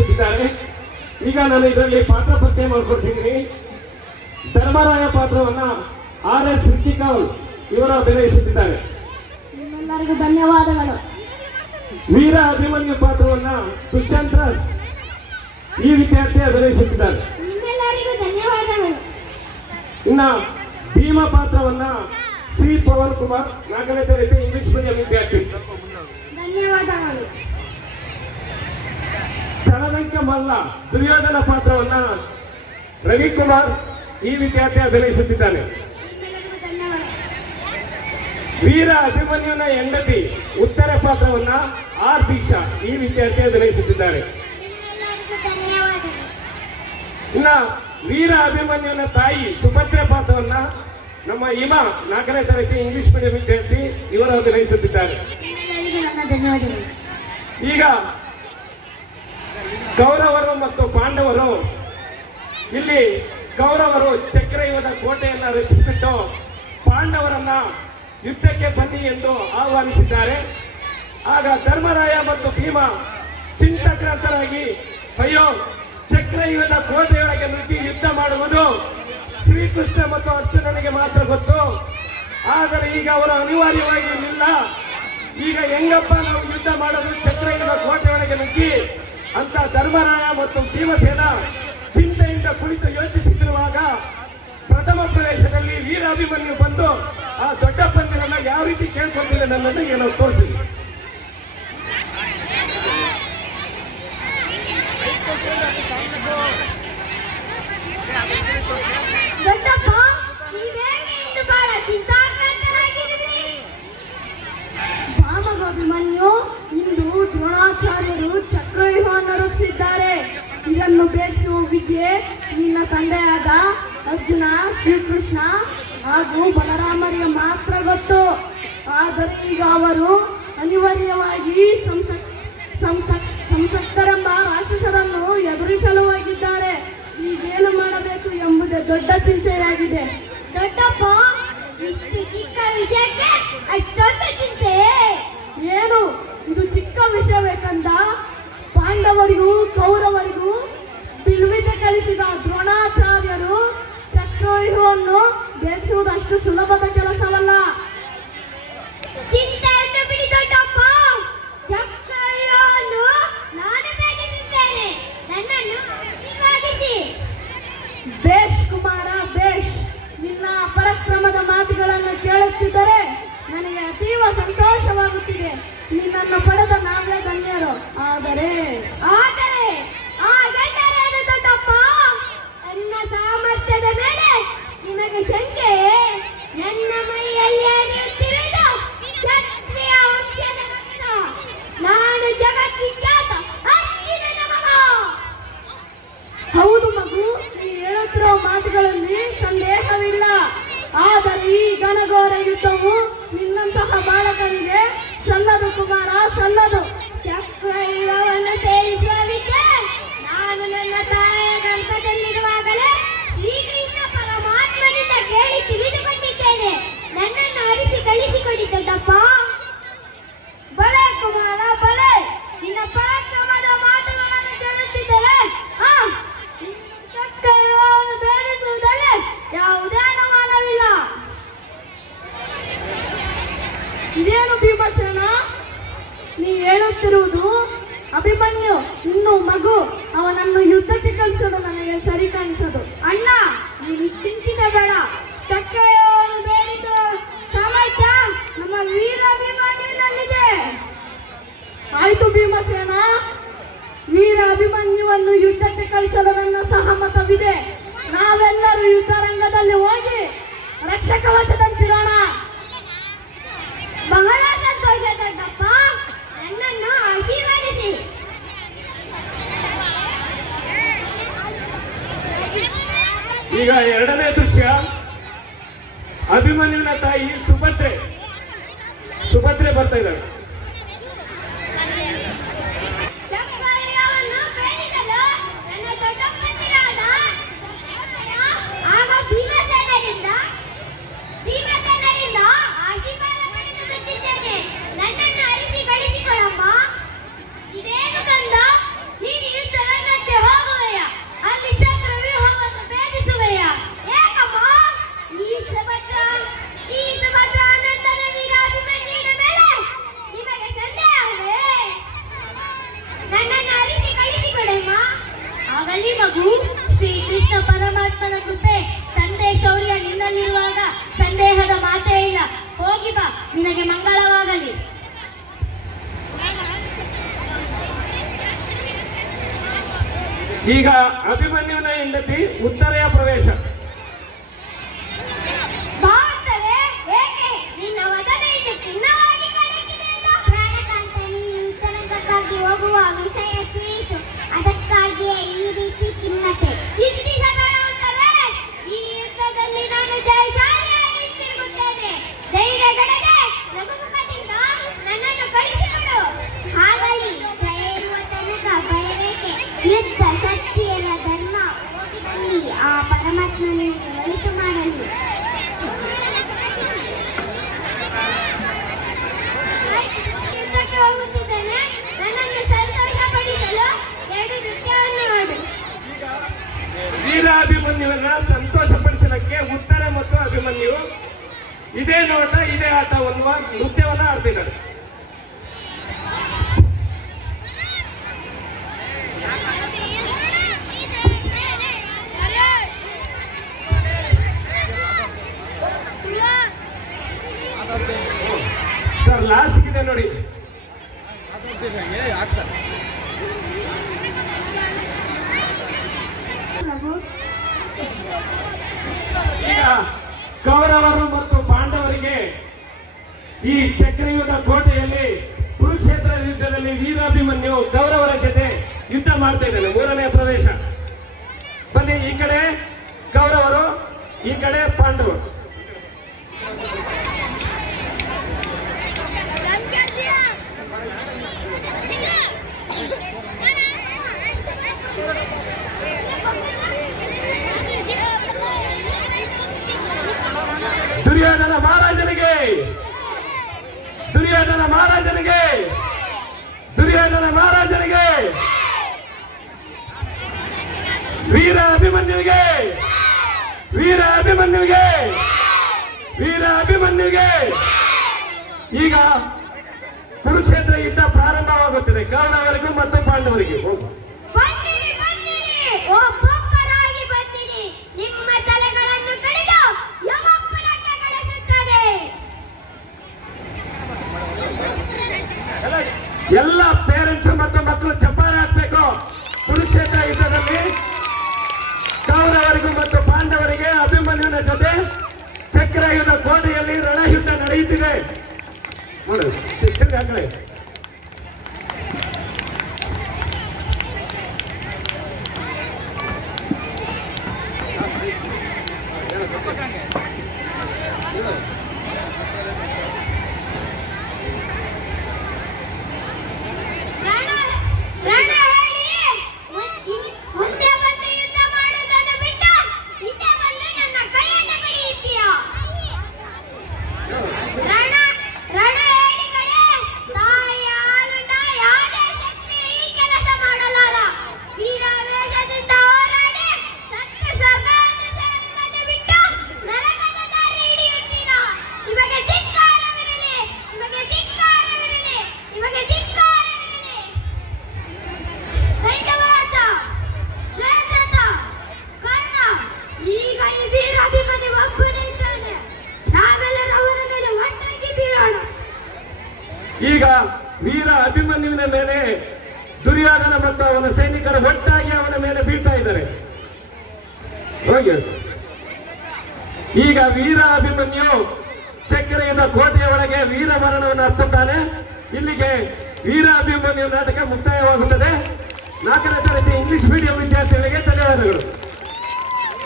ಅಭಿನಯಿಸುತ್ತಿದ್ದಾರೆ. ಈಗ ನಾನು ಇದರಲ್ಲಿ ಪಾತ್ರ ಪರಿಚಯ ಮಾಡಿಕೊಡ್ತಿದ್ದೀನಿ. ಧರ್ಮರಾಯ ಪಾತ್ರವನ್ನ RS ರಿತಿಕೌಲ್ ಇವರು ಅಭಿನಯಿಸುತ್ತಿದ್ದಾರೆ. ನಿಮ್ಮೆಲ್ಲರಿಗೂ ಧನ್ಯವಾದಗಳು. ವೀರ ಅಭಿಮನ್ಯು ಪಾತ್ರವನ್ನ ದುಷ್ಯಂತ್ ಈ ವಿದ್ಯಾರ್ಥಿ ಅಭಿನಯಿಸುತ್ತಿದ್ದಾರೆ. ನಿಮ್ಮೆಲ್ಲರಿಗೂ ಧನ್ಯವಾದಗಳು. ಇನ್ನ ಭೀಮ ಪಾತ್ರವನ್ನ ಶ್ರೀ ಪವನ್ ಕುಮಾರ್ 4ನೇ ತರಗತಿ ಇಂಗ್ಲಿಷ್ ಮೀಡಿಯಂ ವಿದ್ಯಾರ್ಥಿ. ಧನ್ಯವಾದಗಳು. ಚಲದಂಕ ಮಲ್ಲ ದುರ್ಯೋಧನ ಪಾತ್ರವನ್ನ ರವಿಕುಮಾರ್ ಈ ವಿದ್ಯಾರ್ಥಿ ಅಭಿನಯಿಸುತ್ತಿದ್ದಾನೆ. ನಿಮ್ಮೆಲ್ಲರಿಗೂ ಧನ್ಯವಾದ. ವೀರ ಅಭಿಮನ್ಯುನ ಹೆಂಡತಿ ಉತ್ತರ ಪಾತ್ರವನ್ನ ದೀಕ್ಷಾ ಈ ವಿದ್ಯಾರ್ಥಿ ಅಭಿನಯಿಸುತ್ತಿದ್ದಾರೆ. ನಿಮ್ಮೆಲ್ಲರಿಗೂ ಧನ್ಯವಾದಗಳು. ಇನ್ನ ವೀರ ಅಭಿಮನ್ಯುನ ತಾಯಿ ಸುಭದ್ರೆ ಪಾತ್ರವನ್ನ ನಮ್ಮ ಹಿಮಾ 4ನೇ ತರಗತಿ ಇಂಗ್ಲಿಷ್ ಮೀಡಿಯಂ ವಿದ್ಯಾರ್ಥಿ ಇವರು ಅಭಿನಯಿಸುತ್ತಿದ್ದಾರೆ. ನಿಮ್ಮೆಲ್ಲರಿಗೂ ನನ್ನ ಧನ್ಯವಾದಗಳು. ಈಗ ಕೌರವರು ಮತ್ತು ಪಾಂಡವರು ಇಲ್ಲಿ ಕೌರವರು ಚಕ್ರಯುಗದ ಕೋಟೆಯನ್ನು ರಚಿಸಿಬಿಟ್ಟು ಪಾಂಡವರನ್ನ ಯುದ್ಧಕ್ಕೆ ಬನ್ನಿ ಎಂದು ಆಹ್ವಾನಿಸಿದ್ದಾರೆ. ಆಗ ಧರ್ಮರಾಯ ಮತ್ತು ಭೀಮ ಚಿಂತಾಕ್ರಾಂತರಾಗಿ ಅಯ್ಯೋ ಚಕ್ರಯುಗದ ಕೋಟೆಯೊಳಗೆ ನುಗ್ಗಿ ಯುದ್ಧ ಮಾಡುವುದು ಶ್ರೀಕೃಷ್ಣ ಮತ್ತು ಅರ್ಜುನನಿಗೆ ಮಾತ್ರ ಗೊತ್ತು. ಆದರೆ ಈಗ ಅವರು ಅನಿವಾರ್ಯವಾಗಿ ಇಲ್ಲ. ಈಗ ಹೆಂಗಪ್ಪ ನಾವು ಯುದ್ಧ ಮಾಡೋದು ಚಕ್ರಯುಗದ ಕೋಟೆಯೊಳಗೆ ನುಗ್ಗಿ ಅಂತ ಧರ್ಮರಾಯ ಮತ್ತು ಭೀಮಸೇನ ಚಿಂತೆಯಿಂದ ಕುಳಿತು ಯೋಚಿಸುತ್ತಿರುವಾಗ ಪ್ರಥಮ ಪ್ರವೇಶದಲ್ಲಿ ವೀರಾಭಿಮನ್ಯು ಬಂದು ಆ ದೊಡ್ಡ ಪಂದ್ಯರನ್ನ ಯಾವ ರೀತಿ ಕೇಳ್ಕೊಂಡಿದೆ ನನ್ನನ್ನು ನಾವು ತೋರಿಸಿದ್ವಿ. ದೊಡ್ಡಪ್ಪ, ನೀವೇಕೆ ಇಂದು ಬಹಳ ಚಿಂತಾಕ್ರಾಂತರಾಗಿದ್ದೀರಿ? ಭಾಮಗಾಭಿಮನ್ಯು ಇಂದು ದ್ರೋಣಾಚಾರ್ಯರು ಚಕ್ರವ್ಯೂಹವನ್ನು ರಚಿಸಿದ್ದಾರೆ. ಇದನ್ನು ಬೇಡಿಸುವ ವಿದ್ಯೆ ನಿನ್ನ ತಂದೆಯಾದ ಅರ್ಜುನ, ಶ್ರೀಕೃಷ್ಣ ಹಾಗೂ ಬಲರಾಮರಿಗೆ ಮಾತ್ರ ಗೊತ್ತು. ಆದರೆ ಈಗ ಅವರು ಅನಿವಾರ್ಯವಾಗಿ ಸಂಸಕ್ತರೆಂಬ ರಾಕ್ಷಸರನ್ನು ಎದುರಿಸಲು ಹೋಗಿದ್ದಾರೆ. ಈಗೇನು ಮಾಡಬೇಕು ಎಂಬುದೇ ದೊಡ್ಡ ಚಿಂತೆಯಾಗಿದೆ. ದೊಡ್ಡಪ್ಪ, ಇಷ್ಟು ಚಿಕ್ಕ ವಿಷಯಕ್ಕೆ ಅಷ್ಟೊಂದು ಚಿಂತೆ ಏನು? ಇದು ಚಿಕ್ಕ ವಿಷಯಬೇಕಂದ ಪಾಂಡವರಿಗೂ ಕೌರವರಿಗೂ ಬಿಲ್ವಿದ್ಯೆ ಕಲಿಸಿದ ದ್ರೋಣಾಚಾರ್ಯರು ಚಕ್ರವ್ಯೂಹವನ್ನು ಬೆಳೆಸುವುದು ಅಷ್ಟು ಸುಲಭದ ಕೆಲಸವಲ್ಲ. ಚಿಂತೆಯನ್ನು ಬಿಡಿ ದೊಡ್ಡಪ್ಪ, ಚಕ್ರವ್ಯೂಹವನ್ನು ನಾನು ಬೇಕಿದ್ದೇನೆ. ನನ್ನನ್ನು ಆಶೀರ್ವದಿಸಿ. ಬೇಷ್ ಕುಮಾರ, ಬೇಷ್. ನಿನ್ನ ಪರಾಕ್ರಮದ ಮಾತುಗಳನ್ನು ಕೇಳುತ್ತಿದ್ದರೆ ನನಗೆ ಅತೀವ ಸಂತೋಷವಾಗುತ್ತಿದೆ. ನಿನ್ನನ್ನು ಪಡೆದ ನಾವೇ ಧನ್ಯರು. ಆದರೆ ಆ ಗಂಡರೇನು ದೊಡ್ಡಪ್ಪ? ನನ್ನ ಸಾಮರ್ಥ್ಯದ ಮೇಲೆ ನಿಮಗೆ ಶಂಕೆ? ನನ್ನ ಮೈಯಲ್ಲಿ ಹರಿಯುತ್ತಿರುವುದು ಕ್ಷತ್ರಿಯ ವಂಶದ ರಕ್ತ. ನಾನು ಜಗದ್ವಿಖ್ಯಾತ ಅರ್ಜುನನ ಮಗ. ಹೌದು ಮಗು, ನೀ ಹೇಳುತ್ತಿರುವ ಮಾತುಗಳಲ್ಲಿ ಸಂದೇಹವಿಲ್ಲ. ಆದರೆ ಈ ಘನಘೋರ ಯುದ್ಧವು ನಿನ್ನಂತಹ ಬಾಲಕನಿಗೆ ಸಲ್ಲದು ಕುಮಾರ, ಸಲ್ಲದು. ಚಕ್ರವ್ಯೂಹವನ್ನು ಸೇರಿಸುವ ವಿದ್ಯೆ ನಾನು ನನ್ನ ತಾಯಿಯ ಗರ್ಭದಲ್ಲಿರುವಾಗಲೇ ಶ್ರೀಕೃಷ್ಣ ಪರಮಾತ್ಮನಿಂದ ಕೇಳಿ ತಿಳಿದುಕೊಂಡಿದ್ದೇನೆ. ನನ್ನನ್ನು ಅರಿಸಿ ಕಳಿಸಿಕೊಡಿ ದೊಡ್ಡಪ್ಪ. ಬಲೆ ಕುಮಾರ, ಬಲೆ. ನಿನ್ನ ಪರಾಕ್ರಮದ ಮಾತುಗಳನ್ನು ಕೇಳುತ್ತಿದ್ದರೆ ಚಕ್ರವ್ಯೂಹವನ್ನು ಬೇಡಿಸುವುದರಲ್ಲಿ ಯಾವುದೇ ಅನುಮಾನವಿಲ್ಲ. ಇದೇನು ಭೀಮಸೇನ, ನೀ ಹೇಳುತ್ತಿರುವುದು ಅಭಿಮನ್ಯು ಇನ್ನು ಮಗು. ಅವನನ್ನು ಯುದ್ಧಕ್ಕೆ ಕಳಿಸೋದು ನನಗೆ ಸರಿ ಕಾಣಿಸದು. ಅಣ್ಣ, ನೀನು ಚಿಂತಿತ ಬೇಡ. ಚಕ್ರವ್ಯೂಹವನ್ನು ಬೇಡಿಸುವ ಸಾಮರ್ಥ್ಯ ನಮ್ಮ ವೀರ ಅಭಿಮನ್ಯುವಿನಲ್ಲಿದೆ. ಆಯ್ತು ಭೀಮಸೇನ, ವೀರ ಅಭಿಮನ್ಯುವನ್ನು ಯುದ್ಧಕ್ಕೆ ಕಳಿಸಲು ನನ್ನ ಸಹಮತವಿದೆ. ನಾವೆಲ್ಲರೂ ಯುದ್ಧ ರಂಗದಲ್ಲಿ ಹೋಗಿ ರಕ್ಷಕ ಕವಚದಂತಿರೋಣ. ಬಹಳ ಸಂತೋಷ ದೊಡ್ಡಪ್ಪ. ನನ್ನನ್ನು ಆಶೀರ್ವದಿಸಿ. ಈಗ ಎರಡನೇ ದೃಶ್ಯ, ಅಭಿಮನ್ಯುನ ತಾಯಿ ಸುಭದ್ರೆ ಬರ್ತಾ ಇದ್ದಾಳೆ. ಚಕ್ರವ್ಯೂಹವನ್ನು ಬೇಡಿಸಲು ನನ್ನ ದೊಡ್ಡಪ್ಪಂದಿರಾದ ಆಗ ಭೀಮಸೇನರಿಂದ ಆಶೀರ್ವಾದ ಪಡೆದು ಬಂದಿದ್ದೇನೆ. ನನ್ನನ್ನು ಅರಿಸಿ ಕಳಿಸಿಕೊಡಮ್ಮ. ಇದೇನು ಕಂದ, ನೀನು ಯುದ್ಧದ ಮಗು. ಶ್ರೀಕೃಷ್ಣ ಪರಮಾತ್ಮನ ಕೃಪೆ ತಂದೆ ಶೌರ್ಯ ನಿನ್ನಲ್ಲಿರುವಾಗ ಸಂದೇಹದ ಮಾತೇ ಇಲ್ಲ. ಹೋಗಿ ಬಾ, ನಿನಗೆ ಮಂಗಳವಾಗಲಿ. ಈಗ ಅಭಿಮನ್ಯುವಿನ ಹೆಂಡತಿ ಉತ್ತರೆಯ ಪ್ರವೇಶ. ಭಾರತವೇ ಏಕೆ ನಿನ್ನ ವದನ ಇದು ಚಿನ್ನವಾಗಿ ಕಾಣುತ್ತಿದೆಯಲ್ಲ? ಪ್ರಾಣಕಾಂತ ನೀನು ಉತ್ತರಕ್ಕಾಗಿ ಹೋಗುವ ವಿಷಯ ತಿಳಿಯಿತು. ಅದಕ್ಕಾಗಿಯೇ ಈ ರೀತಿ ಖಿನ್ನತೆ. ಚಿಂತಿಸಬೇಡ ಉತ್ತರೇ, ಈ ಯುದ್ಧದಲ್ಲಿ ನಾನು ಜಯಶಾಲಿಯಾಗಿ ತಿರುಗುತ್ತೇನೆ. ಧೈರ್ಯಗೆಡದೆ ನಗುಮುಖದಿಂದ ನನ್ನನ್ನು ಕಳಿಸಿಬಿಡು. ಹಾಗಲಿ ಜಯ ಇರುವ ತನಕ ಭಯಬೇಕೆ? ಯುದ್ಧ ಶಕ್ತಿಯಲ್ಲ ಧರ್ಮ. ಹೋಗಿ ಆ ಪರಮಾತ್ಮನಿಗೆ ಒಳಿತು ಮಾಡಲಿ. ಯುದ್ಧಕ್ಕೆ ಹೋಗುತ್ತಿದ್ದೇನೆ. ನನ್ನನ್ನು ಸಂತೋಷಪಡಿಸಲು ಎರಡು ನೃತ್ಯವನ್ನು ಮಾಡು. ವೀರ ಅಭಿಮನ್ಯುವನ್ನ ಸಂತೋಷಪಡಿಸಲಿಕ್ಕೆ ಉತ್ತರ ಮತ್ತು ಅಭಿಮನ್ಯು ಇದೇ ನೋಟ ಇದೇ ಆಟ ಅನ್ನುವ ನೃತ್ಯವನ್ನ ಆಡ್ತಿದ್ದಾರೆ. ಸರ್ ಲಾಸ್ಟ್ ಇದೆ ನೋಡಿ. ಈಗ ಕೌರವರು ಮತ್ತು ಪಾಂಡವರಿಗೆ ಈ ಚಕ್ರಯುಧ ಕೋಟೆಯಲ್ಲಿ ಕುರುಕ್ಷೇತ್ರ ಯುದ್ಧದಲ್ಲಿ ವೀರಾಭಿಮನ್ಯು ಕೌರವರ ಜೊತೆ ಯುದ್ಧ ಮಾಡ್ತಾ ಇದ್ದಾನೆ. ಮೂರನೇ ಪ್ರವೇಶ. ಬನ್ನಿ, ಈ ಕಡೆ ಕೌರವರು, ಈ ಕಡೆ ಪಾಂಡವರು. ದುರ್ಯೋಧನ ಮಹಾರಾಜನಿಗೆ, ದುರ್ಯೋಧನ ಮಹಾರಾಜನಿಗೆ, ದುರ್ಯೋಧನ ಮಹಾರಾಜನಿಗೆ, ವೀರ ಅಭಿಮನ್ಯುವಿಗೆ, ವೀರ ಅಭಿಮನ್ಯುವಿಗೆ, ವೀರ ಅಭಿಮನ್ಯುವಿಗೆ. ಈಗ ಕುರುಕ್ಷೇತ್ರ ಯುದ್ಧ ಪ್ರಾರಂಭವಾಗುತ್ತದೆ ಕೌರವರಿಗೂ ಮತ್ತು ಪಾಂಡವರಿಗೂ. ಬನ್ನಿರಿ ಬನ್ನಿರಿ, ಒಬ್ಬೊಬ್ಬರಾಗಿ ಬನ್ನಿರಿ. ನಿಮ್ಮ ತಲೆಗಳನ್ನು ಕಡಿದು ಯಮಪುರಕ್ಕೆ ಕಳಿಸುತ್ತಾರೆ. ಎಲ್ಲ ಪೇರೆಂಟ್ಸ್ ಮತ್ತು ಮಕ್ಕಳು ಚಪ್ಪಾಳೆ ಹಾಕ್ಬೇಕು. ಕುರುಕ್ಷೇತ್ರ ಯುದ್ಧದಲ್ಲಿ ಕೌರವರಿಗೂ ಮತ್ತು ಪಾಂಡವರಿಗೆ ಅಭಿಮನ್ಯುವಿನ ಜೊತೆ ಚಕ್ರಯುಧ ಕೋಟೆಯಲ್ಲಿ ರಣಯುದ್ಧ ನಡೆಯುತ್ತಿದೆ. ನೋಡಿ, ತಿರ್ಗಿ ಹಾಕಲಿ. ರಣ ಹೇಳಿ ಮುಂದೆ ಬಂದು ಯುದ್ಧ ಮಾಡುವುದನ್ನು ಬಿಟ್ಟು ಹಿಂದೆ ಬಂದು ನನ್ನ ಕೈಯನ್ನು ಕಡಿಯುತ್ತೀಯ. ರಣ ರಣ ಹೇಳಿಗಳೇ, ತಾಯಿಯ ಹಾಲುಂಡ ಯಾವುದೇ ಶಕ್ತಿ ಈ ಕೆಲಸ ಮಾಡಲಾರ. ವೀರಾವೇಶದಿಂದ ಹೋರಾಡಿ ಸತ್ಯ ಸ್ವರ್ಗವನ್ನು ಸೇರುವುದನ್ನು ಬಿಟ್ಟು ನರಕದ ದಾರಿ ಹಿಡಿಯುತ್ತೀರಾ. ನಿಮಗೆ ಧಿಕ್ಕಾರವಿರಲಿ, ನಿಮಗೆ ಧಿಕ್ಕಾರವಿರಲಿ, ನಿಮಗೆ ಧಿಕ್ಕಾರವಿರಲಿ. ಕೈಂದವರಾಜ, ಜಯದ್ರಥ, ಕರ್ಣ, ಈಗ ಈ ವೀರಾಭಿಮನ್ಯು ಒಬ್ಬನೇ ಇದ್ದಾನೆ. ನಾವೆಲ್ಲರೂ ಅವನ ಮೇಲೆ ಒಟ್ಟಾಗಿ ಬೀಳೋಣ. ಈಗ ವೀರ ಅಭಿಮನ್ಯುವಿನ ಮೇಲೆ ದುರ್ಯೋಧನ ಮತ್ತು ಅವನ ಸೈನಿಕರು ಒಟ್ಟಾಗಿ ಅವನ ಮೇಲೆ ಬೀಳ್ತಾ ಇದ್ದಾರೆ. ಹೋಗಿ. ಈಗ ವೀರ ಅಭಿಮನ್ಯು ಚಕ್ರಯುಧ ಕೋಟೆಯ ಒಳಗೆ ವೀರ ಮರಣವನ್ನು ಅಪ್ಪುತ್ತಾನೆ. ಇಲ್ಲಿಗೆ ವೀರ ಅಭಿಮನ್ಯು ನಾಟಕ ಮುಕ್ತಾಯವಾಗುತ್ತದೆ. 4ನೇ ತರಗತಿ ಇಂಗ್ಲಿಷ್ ಮೀಡಿಯಂ ವಿದ್ಯಾರ್ಥಿಗಳಿಗೆ ಧನ್ಯವಾದಗಳು.